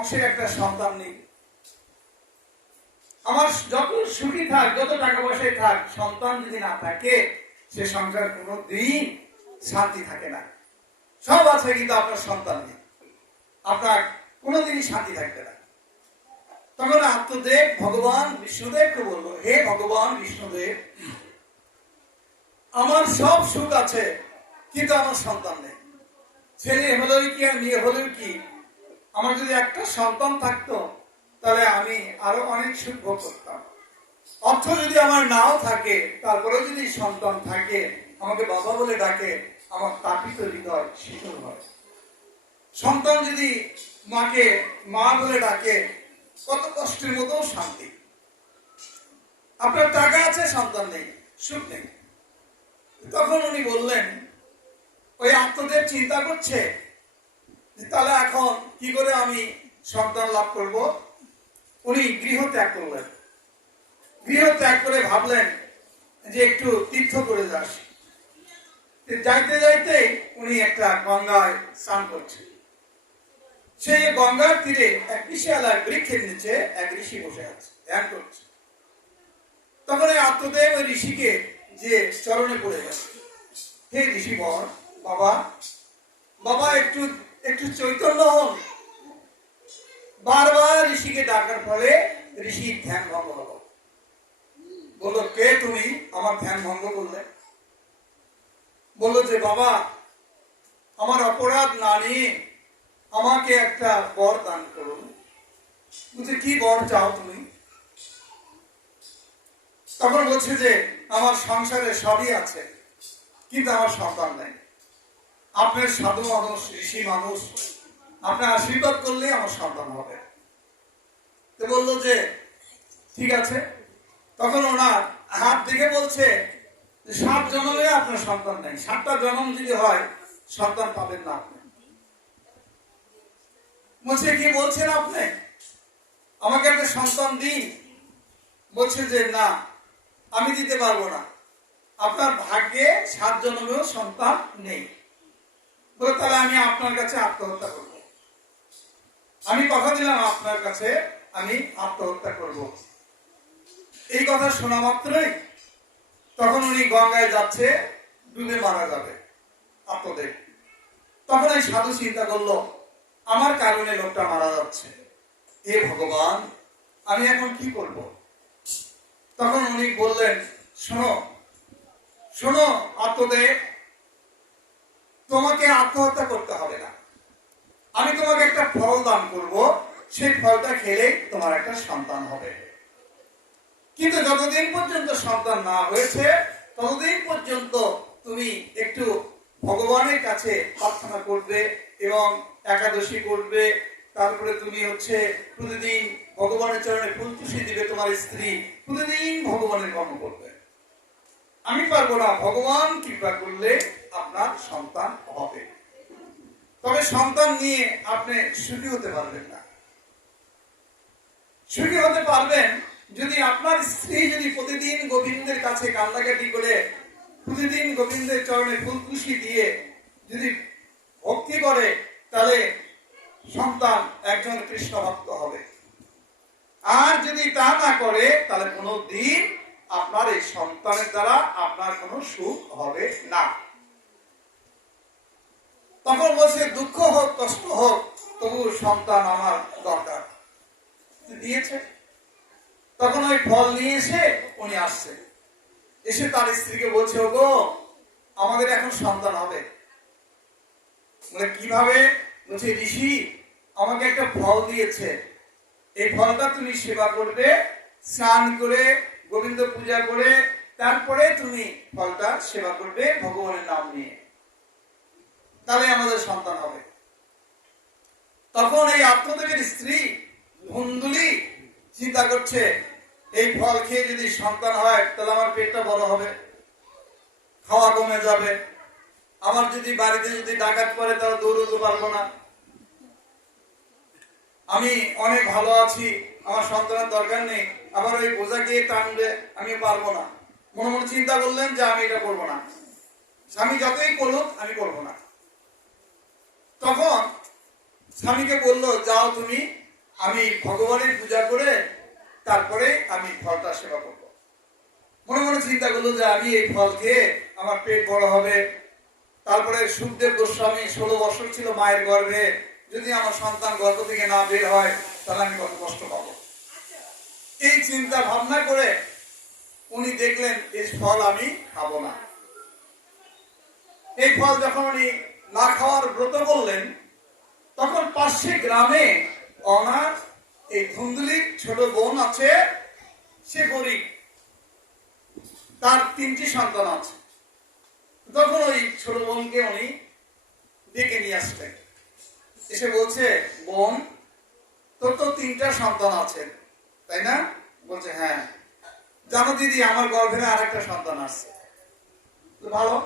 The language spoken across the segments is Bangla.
বংশের একটা সন্তান নেই। আমার যত সুখী থাক, যত টাকা পয়সায় থাক, সন্তান যদি না থাকে, সে সংসার কোনো দিন শান্তি থাকে না। সব আছে কিন্তু আপনার সন্তান নেই। আপনার কোনোদিনই শান্তি থাকবে না। তখন আত্মদেব ভগবান বিষ্ণুদেবকে বলল হে ভগবান বিষ্ণুদেব, আমার সব সুখ আছে, কিন্তু আমার সন্তান নেই। ছেলে হলেও কি আর মেয়ে হলেও কি? আমার যদি একটা সন্তান থাকতো, তাহলে আমি আরও অনেক সুখ ভোগ করতাম। অর্থ যদি আমার নাও থাকে, তারপরেও যদি সন্তান থাকে, আমাকে বাবা বলে ডাকে, আমার তাপিত হৃদয় শীতল হয়। সন্তান যদি মাকে মা বলে ডাকে, কত কষ্টের মতো শান্তি। আপনার টাকা আছে, সন্তান নেই, সুখ নেই। তখন উনি বললেন, ওই আত্মদেব চিন্তা করছে তাহলে এখন কি করে আমি সন্তান লাভ করব? উনি গৃহ ত্যাগ করলেন। গৃহ ত্যাগ করে ভাবলেন যে একটু তীর্থ করে যাস। যাইতে যাইতে উনি একটা গঙ্গায় স্নান করছেন। সেই গঙ্গার তীরে এক বিশাল এক বৃক্ষের নিচে এক ঋষি বসে আছে, ধ্যান করছে। তখন আত্মদেব ওই ঋষিকে যে চরণে পড়ে গেছে, হে ঋষি বর বাবা বাবা একটু একটু চৈতন্য হন। বারবার ঋষিকে ডাকার ফলে ঋষি ধ্যান ভঙ্গ হলো। বলল, কে তুমি? আমার ধ্যান ভঙ্গ করলে? বলল যে, বাবা, আমার অপরাধ না নিয়ে আমাকে একটা বর দান করুন বলছে, কি বর চাও তুমি? তখন বলছে যে, আমার সংসারে সবই আছে, কিন্তু আমার সন্তান নেই। আপনার সাধু মানুষ, ঋষি মানুষ, আপনার আশীর্বাদ করলে আমার সন্তান হবে। তো বলল যে, ঠিক আছে। তখন ওনার হাত দেখে বলছে, সাত জন্মে আপনার সন্তান নেই। সাতটা জন্ম যদি হয়, সন্তান পাবেন না আপনি। বলছে, কি বলছেন আপনি? আমাকে একটা সন্তান দিন। বলছে যে, না, আমি দিতে পারব না। আপনার ভাগ্যে সাত জন্মেও সন্তান নেই। বলে তাহলে আমি আপনার কাছে আত্মহত্যা করব। আমি কথা দিলাম আপনার কাছে, আমি আত্মহত্যা করব। এই কথা শোনা মাত্রই তখন উনি গঙ্গায় যাচ্ছে, ডুবে মারা যাবে আত্মদেব। তখন এই সাধু চিন্তা করল, আমার কারণে লোকটা মারা যাচ্ছে। হে ভগবান, আমি এখন কি করব? তখন উনি বললেন, শোনো শোনো আত্মদেব তোমাকে আত্মহত্যা করতে হবে না। আমি তোমাকে একটা ফল দান করব, সেই ফলটা খেলে তোমার একটা সন্তান হবে। কিন্তু যতদিন পর্যন্ত সন্তান না হয়েছে, ততদিন পর্যন্ত তুমি একটু ভগবানের কাছে প্রার্থনা করবে এবং একাদশী করবে। তারপরে তুমি হচ্ছে প্রতিদিন ভগবানের চরণে ফুল দিবে তোমার স্ত্রী। প্রতিদিন ভগবানের কর্ম করবে। আমি পারব না। ভগবান কৃপা করলে আপনার সন্তান হবে। তবে সন্তান নিয়ে আপনি সুখী হতে পারবেন না। সুখী হতে পারবেন যদি আপনার স্ত্রী যদি প্রতিদিন গোবিন্দের কাছে কান্দাকাটি করে, প্রতিদিন গোবিন্দের চরণে ফুলকুশি দিয়ে যদি ভক্তি করে, তাহলে সন্তান একজন কৃষ্ণ ভক্ত হবে। আর যদি তা না করে, তাহলে কোনো দিন আপনার এই সন্তানের দ্বারা আপনার কোনো সুখ হবে না। তখন বলছে, দুঃখ হোক, কষ্ট হোক তবু সন্তান আমার দরকার। দিয়েছে। তখন ওই ফল নিয়ে এসে উনি আসছে। এসে তার স্ত্রীকে বলছে, ওগো, আমাদের এখন সন্তান হবে। বলে, কীভাবে? বলছে, ঋষি, আমাকে একটা ফল দিয়েছে। এই ফলটা তুমি সেবা করবে, স্নান করে গোবিন্দ পূজা করে তারপরে তুমি ফলটা সেবা করবে ভগবানের নাম নিয়ে। তাহলে আমাদের সন্তান হবে। তখন এই আত্মদেবের স্ত্রী ধুন্দুলি চিন্তা করছে, এই ফল খেয়ে যদি সন্তান হয়, তাহলে আমার পেটটা বড় হবে, খাওয়া কমে যাবে। আমার যদি বাড়িতে যদি ডাকাত পড়ে, তাহলে দৌড়তে পারব না। আমি অনেক ভালো আছি আমার সন্তানের দরকার নেই। আবার ওই বোঝা গিয়ে টানবে আমি পারব না। মনে মনে চিন্তা করলেন যে আমি এটা করব না। স্বামী যতই করুক, আমি করব না। তখন স্বামীকে বলল, যাও তুমি, আমি ভগবানের পূজা করে তারপরে আমি ফলটা সেবা করব। মনে মনে চিন্তা করল যে আমি এই ফল খেয়ে আমার পেট বড় হবে। তারপরে সুখদেব গোস্বামী ষোলো বছর ছিল মায়ের গর্ভে। যদি আমার সন্তান গর্ভ থেকে না বের হয় তাহলে আমি কত কষ্ট পাবো? এই চিন্তা ভাবনা করে উনি দেখলেন এই ফল আমি খাব না। এই ফল যখন উনি না খাওয়ার ব্রত বললেন তখন পাশে গ্রামে অনাথ, এই ধুন্দুলির ছোট বোন আছে, সে গরিব। তার তিনটি সন্তান আছে। তখন ওই ছোট বোনকে উনি ডেকে নিয়ে আসলেন। এসে বলছে, বোন তোর তো তিনটা সন্তান আছে, তাই না? বলছে হ্যাঁ। জানো দিদি, আমার গর্ভে আরেকটা সন্তান আসছে। ভালো।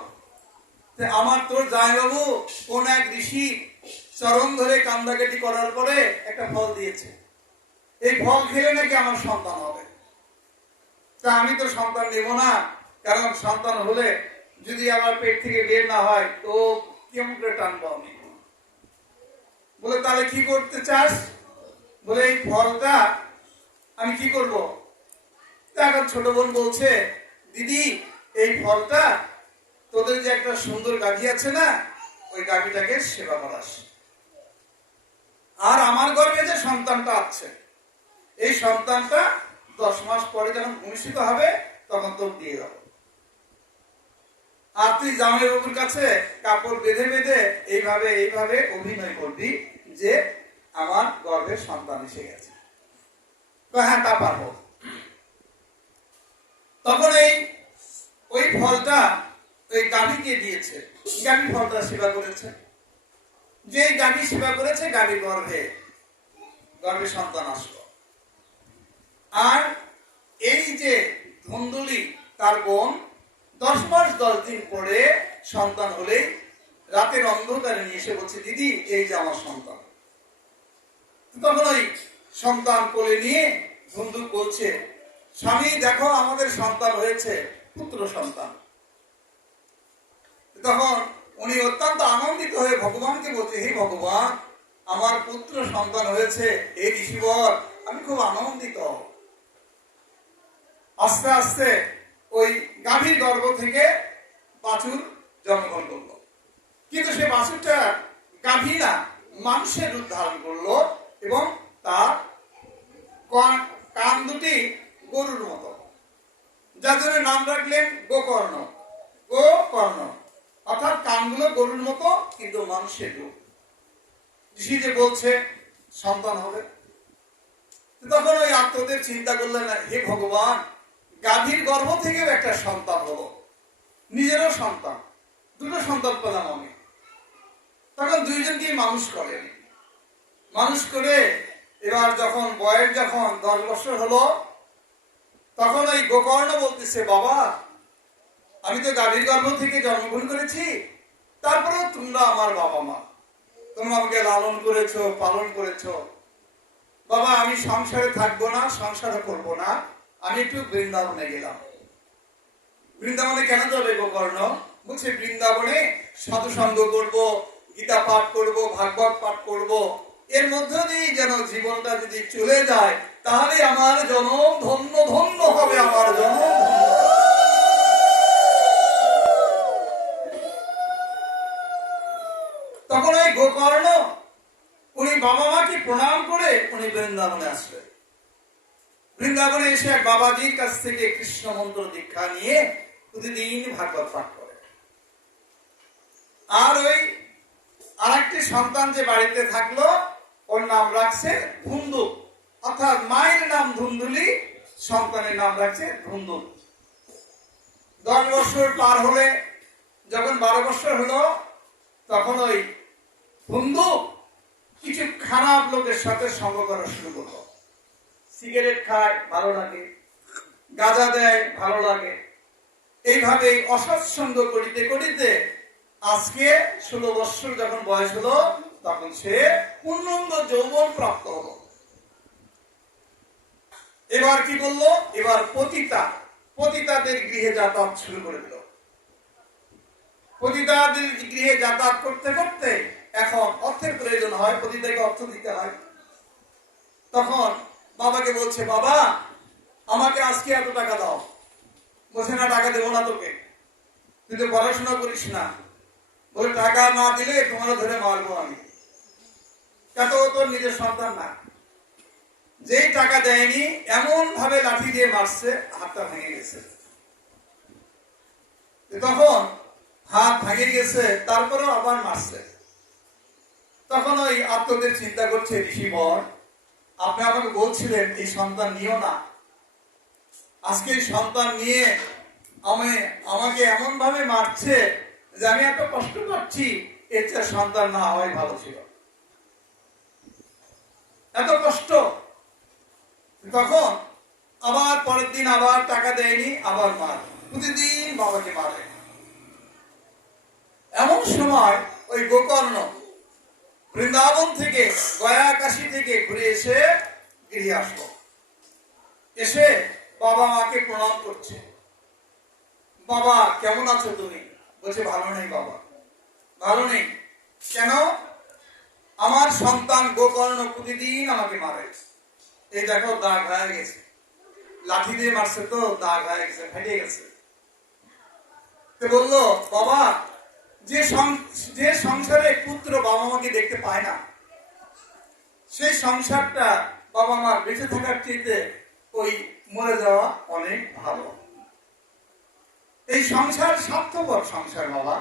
আমার তোর জামাইবাবু কোন এক ঋষি চরণ ধরে কান্দাকাটি করার পরে একটা ফল দিয়েছে। এই ফল খেলে নাকি আমার সন্তান হবে? তা আমি তো সন্তান নেব না, কারণ সন্তান হলে যদি আমার পেট থেকে বের না হয়, তো কেমন করে টানবো আমি? বলে, তাহলে কি করতে চাস? বলে, এই ফলটা আমি কি করব? এখন ছোট বোন বলছে, দিদি, এই ফলটা তোদের যে একটা সুন্দর গাভী আছে না, ওই গাভীটাকে সেবা করাস। আর আমার গর্ভে যে সন্তানটা আছে, এই সন্তানটা দশ মাস পরে যখন ভূমিষ্ঠিত হবে, তখন তোর দিয়ে দেবো আর তুই জামাই বাবুর কাছে কাপড় বেঁধে বেঁধে এইভাবে এইভাবে অভিনয় করবি যে আমার গর্ভের সন্তান এসে গেছে। হ্যাঁ তা পারব। তখন এই, ওই ফলটা, ওই গাভীকে দিয়েছে? গাভী ফলটা সেবা করেছে। যে গাভী সেবা করেছে, গাভী গর্ভে গর্ভে সন্তান আসলো। আর এই যে ধুন্দুলি, তার বোন, দশ মাস দশ দিন পরে সন্তান হলে রাতের অন্ধকারে নিয়ে এসে বলছে, দিদি, এই যে আমার সন্তান। তখন ওই সন্তান কোলে নিয়ে বন্দুক বলছে, স্বামী, দেখো আমাদের সন্তান হয়েছে, পুত্র সন্তান। তখন উনি অত্যন্ত আনন্দিত হয়ে ভগবানকে বলছে, হে ভগবান, আমার পুত্র সন্তান হয়েছে এই ঋষিবর, আমি খুব আনন্দিত। আস্তে আস্তে ওই গাভীর গর্ভ থেকে বাছুর জন্মগ্রহণ করল। কিন্তু সে বাছুরটা গাভী না মানুষের রূপ ধারণ করল। এবং তার কান- দুটি গরুর মতো। যার জন্য নাম রাখলেন গোকর্ণ। গোকর্ণ। অর্থাৎ কানগুলো গরুর মতো, কিন্তু মানুষের রূপ। ঋষি যে বলছে, সন্তান হবে। তখন ওই আত্মদের চিন্তা করলেন, হে ভগবান গাভীর গর্ভ থেকেও একটা সন্তান হলো। নিজেরও সন্তান। দুটো সন্তান পেলাম আমি। তখন দুইজনকেই মানুষ করেন। মানুষ করে এবার যখন বয়স যখন দশ বছর হলো, তখন ওই গোকর্ণ বলতেছে, বাবা, আমি তো গাভীর গর্ভ থেকে জন্মগ্রহণ করেছি, তারপরেও তোমরা আমার বাবা মা। তোমরা আমাকে লালন করেছ, পালন করেছ। বাবা, আমি সংসারে থাকব না সংসারে করব না। আমি একটু বৃন্দাবনে গেলাম। বৃন্দাবনে কেন যাবে গোকর্ণ? বলছে, বৃন্দাবনে সাধুসঙ্গ করব, গীতা পাঠ করব, ভাগবত পাঠ করব। এর মধ্যে দিয়ে যেন জীবনটা যদি চলে যায়, তাহলে আমার জনম ধন্য ধন্য হবে, আমার জনম তখন ওই গোকর্ণ, উনি বাবা মাকে প্রণাম করে উনি বৃন্দাবনে আসলেন। বৃন্দাবনে এসে এক বাবাজির কাছ থেকে কৃষ্ণ মন্ত্র দীক্ষা নিয়ে প্রতিদিন ভাগবত পাঠ করে আর ওই আরেকটি সন্তান যে বাড়িতে থাকল ওর নাম রাখছে ধুন্দু। অর্থাৎ মায়ের নাম ধুন্দুলি, সন্তানের নাম রাখছে ধুন্দু। দশ বছর পার হলে, যখন বারো বছর হলো, তখন ওই বন্ধু কিছু খারাপ লোকের সাথে সঙ্গ করা শুরু করল। সিগারেট খায়, ভালো লাগে। গাঁজা দেয়, ভালো লাগে। এইভাবে অসৎসঙ্গ করিতে করিতে আজকে ষোলো বৎসর যখন বয়স হলো তখন সে পূর্ণাঙ্গ যৌবন প্রাপ্ত হলো। এবার কি বলল? এবার পতিতা, পতিতাদের গৃহে যাতায়াত শুরু করে দিল। পতিতাদের গৃহে যাতায়াত করতে করতে এখন অর্থের প্রয়োজন হয়, পতিতাকে অর্থ দিতে হয়। তখন বাবাকে বলছে, বাবা, আমাকে আজকে এত টাকা দাও। বলছে, না, টাকা দেবো না তোকে। তুই তো পড়াশোনা করিস না। বলে টাকা না দিলে তোমার ধরে মারবো আমি। এত তোর নিজের সন্তান না। যেই টাকা দেয়নি এমন ভাবে লাঠি দিয়ে মারছে, হাতটা ভেঙে গেছে। তখন হাত ভেঙে গেছে, তারপরেও আবার মারছে। তখন ওই আত্মদের চিন্তা করছে ঋষি বর আপনি আমাকে বলছিলেন এই সন্তান নিও না। আজকে এই সন্তান নিয়ে আমি, আমাকে এমন ভাবে মারছে যে আমি এত কষ্ট পাচ্ছি। এর চেয়ে সন্তান না হওয়াই ভালো ছিল। এত কষ্ট। তখন আবার পরের দিন আবার টাকা দেয়নি, আবার মার। প্রতিদিন বাবাকে মারে। এমন সময় ওই গোকর্ণ বৃন্দাবন থেকে গয়া কাশি থেকে ঘুরে এসে গিয়ে আসলো। এসে বাবা মাকে প্রণাম করছে। বাবা, কেমন আছো তুমি? বলছে, ভালো নেই বাবা। ভালো নেই। কেন? আমার সন্তান গোকর্ণ প্রতিদিন আমাকে মারে। এই দেখো, দাগ হয়ে গেছে। লাঠি দিয়ে মারছে তো, দাগ হয়ে গেছে, ফেটে গেছে। বলল, বাবা, যে যে সংসারে পুত্র বাবা মাকে দেখতে পায় না, সেই সংসারটা বাবা মা বেঁচে থাকার চেয়ে ওই মরে যাওয়া অনেক ভালো। এই সংসার স্বার্থপর সংসার বাবা।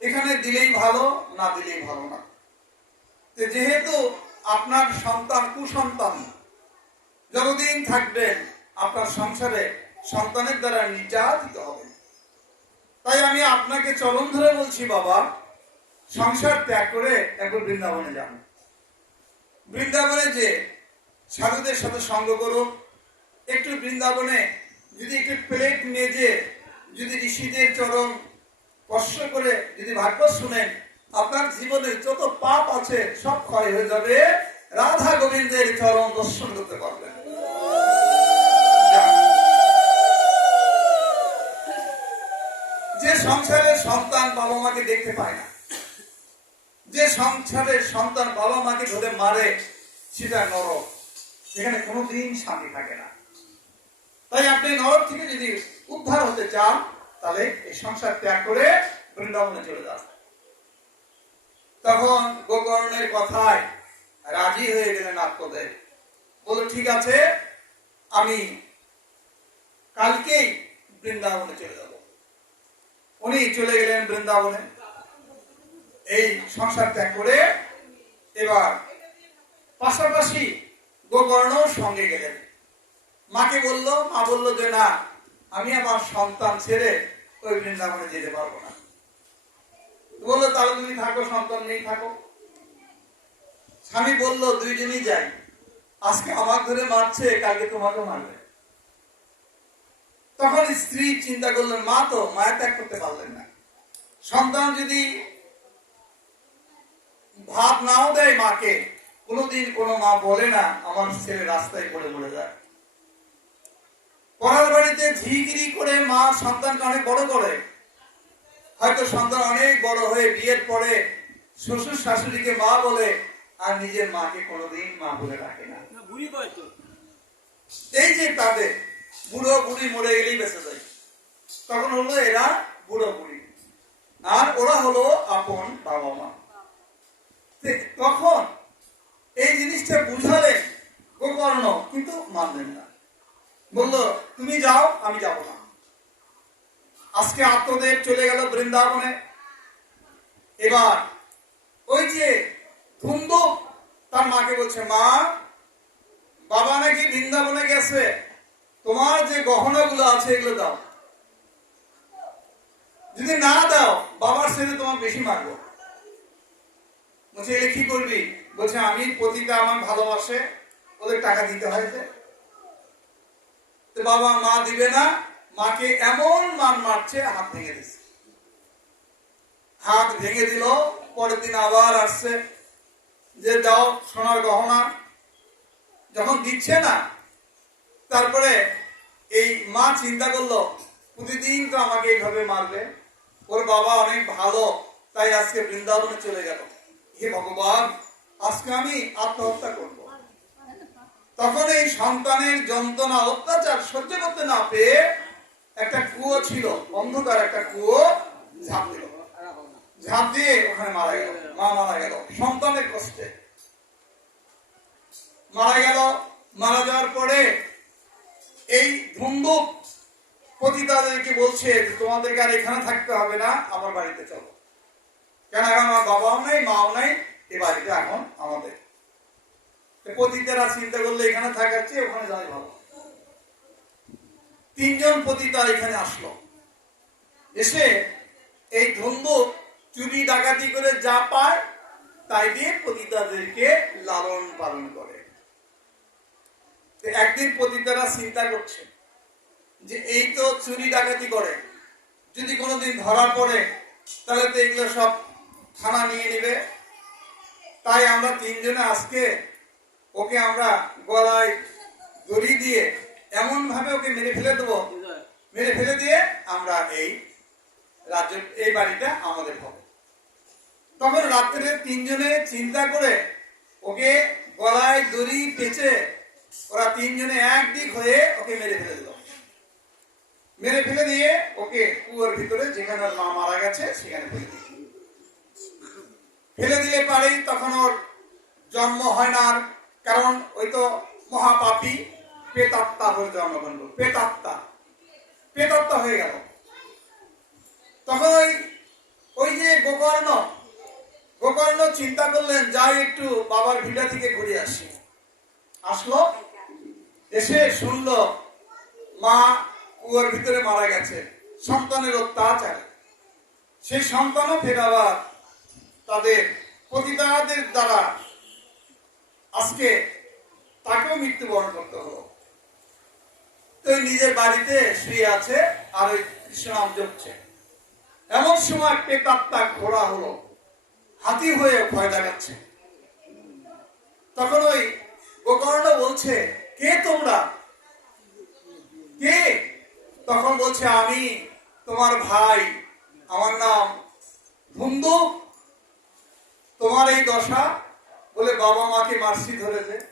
এখানে দিলেই ভালো, না দিলেই ভালো না। যেহেতু আপনার সন্তান কুসন্তান, যতদিন থাকবেন আপনার সংসারে সন্তানের দ্বারা নির্যাতিত হবে। তাই আমি আপনাকে চরণ ধরে বলছি, বাবা, সংসার ত্যাগ করে এখন বৃন্দাবনে যান। বৃন্দাবনে যে সাধুদের সাথে সঙ্গ করুন একটু বৃন্দাবনে যদি একটু প্লেট মেজে যদি ঋষিদের চরণ স্পর্শ করে যদি ভাগ্য শুনেন আপনার জীবনে যত পাপ আছে, সব ক্ষয় হয়ে যাবে। রাধা গোবিন্দের চরণ দর্শন করতে পারবেন। যে সংসারের সন্তান বাবা মাকে দেখতে পায় না, যে সংসারের সন্তান বাবা মাকে ধরে মারে, সেটা নরক। সেখানে কোনোদিন শান্তি থাকে না। তাই আপনি নরক থেকে যদি উদ্ধার হতে চান, তাহলে এই সংসার ত্যাগ করে বৃন্দাবনে চলে যান। তখন গোকর্ণের কথায় রাজি হয়ে গেলেন আত্মদেব। বলল, ঠিক আছে, আমি কালকেই বৃন্দাবনে চলে যাব। উনি চলে গেলেন বৃন্দাবনে। এই সংসার ত্যাগ করে এবার পাশাপাশি গোকর্ণ সঙ্গে গেলেন। মাকে বলল, মা বলল যে, না, আমি আমার সন্তান ছেড়ে ওই বৃন্দাবনে যেতে পারব না। বলল, তাহলে তুমি থাকো, সন্তান নেই থাকো। স্বামী বলল, দুইজনই যাই। আজকে আমার ধরে মারছে, কালকে তোমাকে মারবে। তখন স্ত্রী চিন্তা করলেন মা তো, মায়া ত্যাগ করতে পারলেন না। সন্তান যদি ভাত নাও দেয় মাকে, কোনোদিন কোনো মা বলে না, আমার ছেলে রাস্তায় পড়ে মরে যায়। পড়ার বাড়িতে ঝিগিরি করে মা সন্তানকে অনেক বড় করে। হয়তো সন্তান অনেক বড় হয়ে বিয়ের পরে শ্বশুর শাশুড়িকে মা বলে আর নিজের মাকে কোনোদিন মা বলে রাখে না। এই যে তাদের বুড়ো বুড়ি মরে গেলেই বেঁচে যায়। তখন হলো এরা বুড়ো বুড়ি। আর ওরা হলো আপন বাবা মা। তখন এই জিনিসটা বুঝালেন গোকর্ণ কিন্তু মানলেন না। বলল তুমি যাও আমি যাব না। আজকে আত্মদেব চলে গেল বৃন্দাবনে। এবার ওই যে ধুমধুম তার মাকে বলছে, মা, বাবা নাকি বৃন্দাবনে গেছে। তোমার যে গহনাগুলো আছে, এগুলো দাও। যদি না দাও, বাবার ছেলে তোমার বেশি মারবো। বলছে, এলে কি করবি? বলছে, আমি পতিটা আমার ভালোবাসে, ওদের টাকা দিতে হয় বাবা মা দিবে না মাকে এমন মান মারছে, হাত ভেঙে দিচ্ছে হাত ভেঙে দিল, পরের দিন আবার আসছে যে, দাও সোনার গহনা। যখন দিচ্ছে না, তারপরে এই মা চিন্তা করল, প্রতিদিন তো আমাকে এইভাবে মারবে। ওর বাবা অনেক ভালো, তাই আজকে বৃন্দাবনে চলে গেল। হে ভগবান, আজকে আমি আত্মহত্যা করব। তখন এই সন্তানের যন্ত্রণা, অত্যাচার সহ্য করতে না পেয়ে একটা কুয়ো ছিল, অন্ধকার একটা কুয়ো ঝাঁপ দিল। ঝাঁপ দিয়ে ওখানে মারা গেল, মা মারা গেল, সন্তানের কষ্টে। মারা গেল, মারা যাওয়ার পরে এই ধুন্দুক পতিতাদেরকে বলছে তোমাদেরকে আর এখানে থাকতে হবে না, আমার বাড়িতে চলো। কেন এখন আমার বাবাও নাই, মাও নাই এই বাড়িটা এখন আমাদের। পতিতারা চিন্তা করলে, এখানে থাকার চেয়ে ওখানে যাওয়াই ভালো। তিনজন পতিতা এখানে আসলো। এসে এই ধন্দুক চুরি ডাকাতি করে যা পায়, তাই দিয়ে পতিতাদেরকে লালন পালন করে। একদিন পতিতারা চিন্তা করছে যে এই তো চুরি ডাকাতি করে। যদি কোনোদিন ধরা পড়ে, তাহলে তো এগুলো সব থানা নিয়ে নেবে। তাই আমরা তিনজনে আজকে ওকে আমরা গলায় এমন ভাবে ওকে মেরে ফেলে দেবো। মেরে ফেলে দিয়ে আমরা এই রাজ্য এই বাড়িটা আমাদের হবে। তখন রাত্রে তিনজনে চিন্তা করে ওকে গলায় দড়ি পেঁচে ওরা তিনজনে একদিক হয়ে ওকে মেরে ফেলে দিল। মেরে ফেলে দিয়ে ওকে কুয়োর ভিতরে যেখানে ওর মা মারা গেছে সেখানে ফেলে দিল। ফেলে দিলে পারেই তখন ওর জন্ম হয় না আর কারণ ওই তো মহাপাপী। পেতাত্মা হয়ে জন্মগ্রহণ করল। পেতাত্মা পেতাত্মা হয়ে গেল। তখন ওই ওই যে গোকর্ণ গোকর্ণ চিন্তা করলেন, যাই একটু বাবার ভিটা থেকে ঘুরে আসি। আসলো, এসে শুনলো, মা কুয়োর ভিতরে মারা গেছে। সন্তানের অত্যাচার। সেই সন্তানও ফের আবার তাদের পতিতাদের দ্বারা আজকে তাকেও মৃত্যুবরণ করতে হলো। নিজের বাড়িতে শুয়ে আছে আর ওই কৃষ্ণনাম জপছে। এমন সময় পেতাত্মা ঘোড়া হলো। হাতি হয়ে ভয় দেখাচ্ছে। তখন ওই গোকর্ণ বলছে, কে তোমরা? কে? তখন বলছে, আমি তোমার ভাই। আমার নাম ধুন্দু তোমার এই দশা বলে বাবা মাকে মার্সি ধরেছে।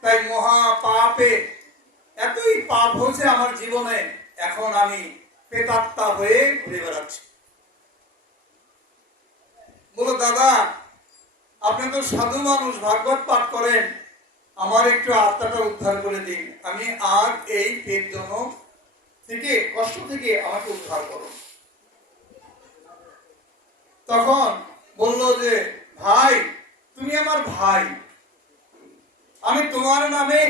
তাই মহা পাপে এতই পাপ হয়েছে আমার জীবনে, এখন আমি পেতাত্মা হয়ে ঘুরে বেড়াচ্ছি। বলো, দাদা, আপনি তো সাধু মানুষ, ভাগবত পাঠ করেন। আমার একটু আত্মাটা উদ্ধার করে দিন। আমি আর এই পেট জনক থেকে, কষ্ট থেকে আমাকে উদ্ধার করো। তখন বলল যে, ভাই, তুমি আমার ভাই। আমি তোমার নামে,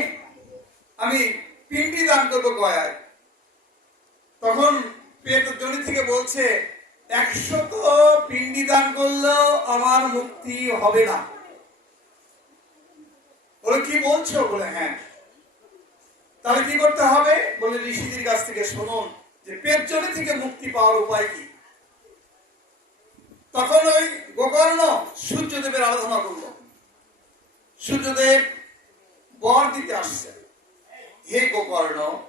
আমি পিন্ডি দান করব গয়ায়। তখন পেট জনি থেকে বলছে একশো তো পিন্ডি দান করলেও আমার মুক্তি হবে না। বলে কি বলছো? বলে হ্যাঁ। তাহলে কি করতে হবে? বলে, ঋষিদের কাছ থেকে শুনুন যে, পেট জনি থেকে মুক্তি পাওয়ার উপায় কি? তখন ওই গোকর্ণ সূর্যদেবের আরাধনা করল। সূর্যদেব বর দিতে আসছে। হে গোকর্ণ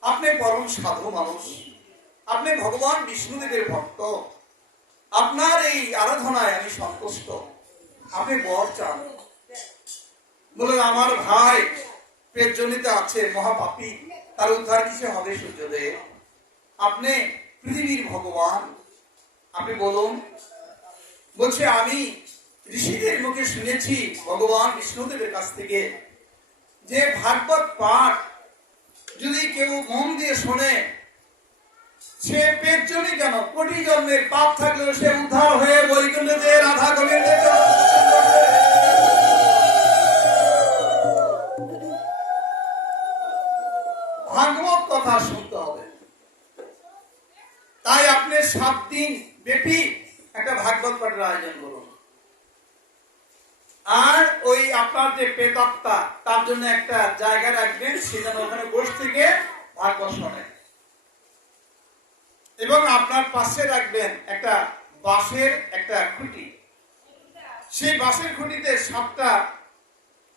আপনি পরম সাধু মানুষ। আপনি ভগবান বিষ্ণুদেবের ভক্ত। আপনার এই আরাধনায় আমি সন্তুষ্ট। আপনি বর চান। বলে আমার ভাই পেটজনিতে আছে, মহাপাপী। তার উদ্ধার কিসে হবে সূর্যদেব? আপনি পৃথিবীর ভগবান। আপনি বলুন, বলছে, আমি ঋষিদের মুখে শুনেছি ভগবান বিষ্ণুদেবের কাছ থেকে যে ভাগবত পাঠ যদি কেউ মন দিয়ে শোনে, সে পেটজনই কেন? কোটি জন্মের পাপ থাকলেও সে উদ্ধার হয়ে বৈকুণ্ঠে রাধা গোবিন্দের ভাগবত কথা শুনতে হবে। তাই আপনি সাত দিন ব্যাপী একটা ভাগবত পাঠের আয়োজন করুন। আর ওই আপনার যে পেতাত্তা তার জন্য একটা জায়গা রাখবেন, সে যেন ওখানে বসে থেকে শোনে এবং আপনার পাশে রাখবেন একটা বাঁশের একটা খুঁটি। সেই বাঁশের খুঁটিতে সাতটা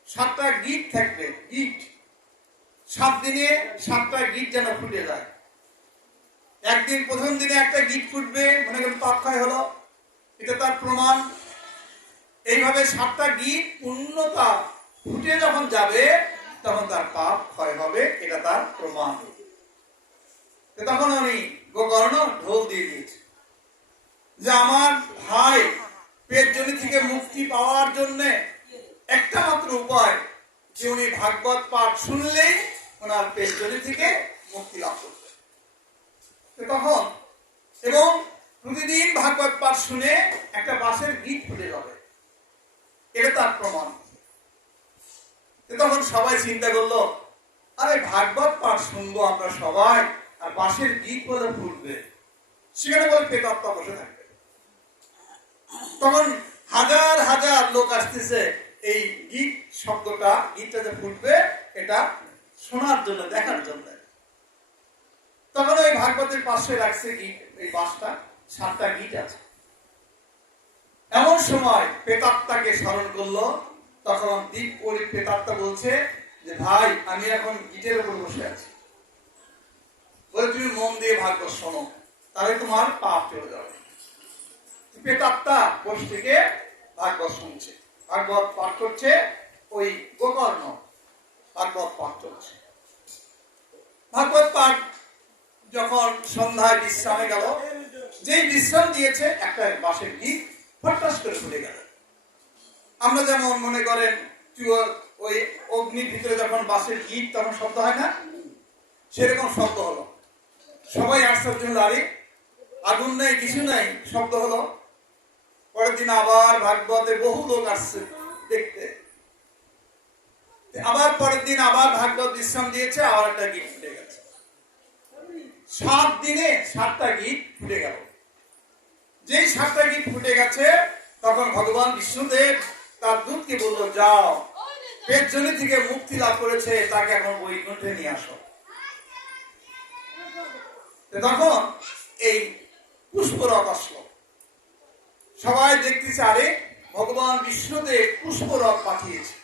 সাতটা গিট থাকবে, গিট। সাত দিনে সাতটা গিট যেন ফুটে যায়। একদিন প্রথম দিনে একটা গিট ফুটবে, মনে করেন তক্ষয় হলো, এটা তার প্রমাণ। এইভাবে সাতটা গীত পূর্ণতা ফুটে যখন যাবে, তখন তার পাপ ক্ষয় হবে, এটা তার প্রমাণ। তখন উনি গোকর্ণ ঢোল দিয়ে দিয়েছে। যে আমার ভাই পেটজনি থেকে মুক্তি পাওয়ার জন্য একটা মাত্র উপায়, যে উনি ভাগবত পাঠ শুনলেই ওনার পেটজনি থেকে মুক্তি লাভ করবে। তখন এবং প্রতিদিন ভাগবত পাঠ শুনে একটা বাঁশের গীত ফুটে যাবে। এটা তার প্রমাণ তখন সবাই চিন্তা করল, আরে ভাগবত পাঠ শুনব আমরা সবাই, আর গীত বলে ফুটবে। সেখানে বলে বসে থাকবে। তখন হাজার হাজার লোক আসতেছে, এই গীত শব্দটা, গীতটা যে ফুটবে, এটা শোনার জন্য, দেখার জন্য। তখন ওই ভাগবতের পাশে রাখছে গীত, এই বাসটা, সাতটা গীত আছে। এমন সময় পেতাত্মাকে স্মরণ করল, তখন দ্বীপ পরি পেতাত্মা বলছে যে, ভাই, আমি এখন গীতের উপর বসে আছি। বলে, তুমি মন দিয়ে ভাগ্য শোনো, তাহলে তোমার পাপ চলে যাবে। পেতাত্মা বসে থেকে ভাগবত শুনছে। ভাগবত পাঠ করছে, ওই গোকর্ণ ভাগবত পাঠ চলছে ভাগবত পাঠ যখন সন্ধ্যায় বিশ্রামে গেল, যেই বিশ্রাম দিয়েছে, একটা বাসের গীত ফটাস করে ফুটে গেল। আমরা যেমন মনে করেন ওই অগ্নির ভিতরে যখন বাসের গীত তখন শব্দ হয় না? সেরকম শব্দ হলো। সবাই আশ্চর্য হলো, আরে আগুন নাই, কিছু নাই, শব্দ হলো। পরের দিন আবার ভাগবতে বহু লোক আসছে দেখতে। আবার পরের দিন আবার ভাগবত বিশ্রাম দিয়েছে, আবার একটা গীত ফুটে গেছে। সাত দিনে সাতটা গীত ফুটে গেল। যেই সাতটা কি ফুটে গেছে, তখন ভগবান বিষ্ণুদেব তার দূতকে বলল, যাও পেটজনি থেকে মুক্তি লাভ করেছে, তাকে এখন বৈকুণ্ঠে নিয়ে আসো। তখন এই পুষ্পরথ আসলো। সবাই দেখতেছে, আরে, ভগবান বিষ্ণুদেব পুষ্পরথ পাঠিয়েছে।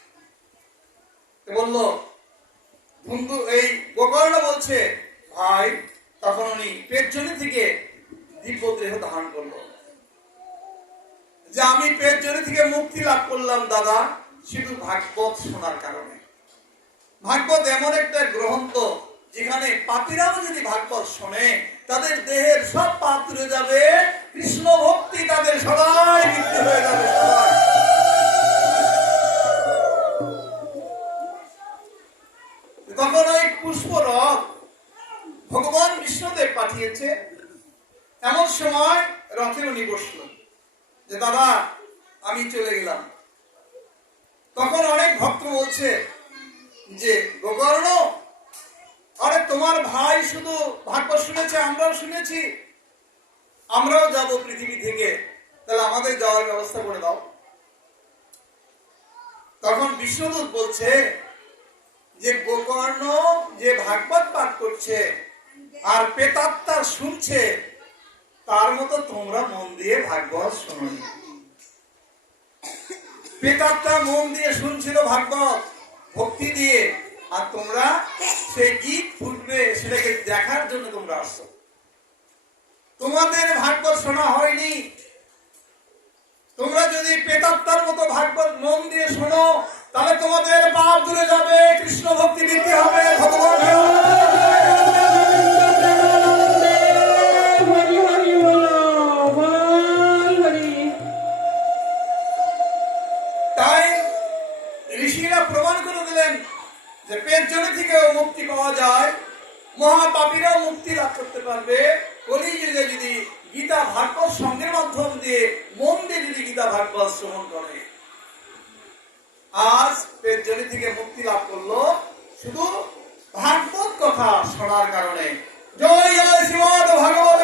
বলল, বন্ধু, এই গোকর্ণ বলছে, ভাই তখন উনি পেটজনি থেকে দিব্য দেহ ধারণ করল। যে আমি পেটজনি থেকে মুক্তি লাভ করলাম, দাদা, শুধু ভাগবত শোনার কারণে। ভাগবত এমন একটা গ্রন্থ যেখানে পাপিরাও যদি ভাগবত শোনে, তাদের দেহের সব পাপ তুলে যাবে, কৃষ্ণ ভক্তি তাদের সবাই মৃত্যু হয়ে যাবে। তখন ওই পুষ্পরথ ভগবান বিষ্ণুদেব পাঠিয়েছে। এমন সময় রথে উনি বসলেন। যে দাদা আমি চলে গেলাম। তখন অনেক ভক্ত বলছে যে, গোকর্ণ, আরে তোমার ভাই শুধু ভাগবত শুনেছে, আমরাও শুনেছি। আমরাও যাব পৃথিবী থেকে। তাহলে আমাদের যাওয়ার ব্যবস্থা করে দাও। তখন বিষ্ণুদূত বলছে যে, গোকর্ণ যে ভাগবত পাঠ করছে আর পেতাত্মার শুনছে তার মতো তোমরা মন দিয়ে ভাগবত শোনি পেতাত্মা মন দিয়ে শুনছিল ভাগবত, ভক্তি দিয়ে। আর তোমরা সেই গীত ফুটবে সেটাকে দেখার জন্য তোমরা আসছো। তোমাদের ভাগবত শোনা হয়নি। তোমরা যদি পেতাত্মার মতো ভাগবত মন দিয়ে শোনো, তাহলে তোমাদের পাপ দূরে যাবে, কৃষ্ণ ভক্তি বৃদ্ধি হবে, ভগবান থেকেও মুক্তি পাওয়া যায়, মহাপাপীরাও মুক্তি লাভ করতে পারবে। কলি যুগে যদি গীতা ভাগবত সঙ্গের মাধ্যম দিয়ে মন দিয়ে যদি গীতা ভাগবত শ্রবণ করে, আজ পেটজনি থেকে মুক্তি লাভ করল শুধু ভাগবত কথা শোনার কারণে। জয় জয় শ্রীমদ ভাগবত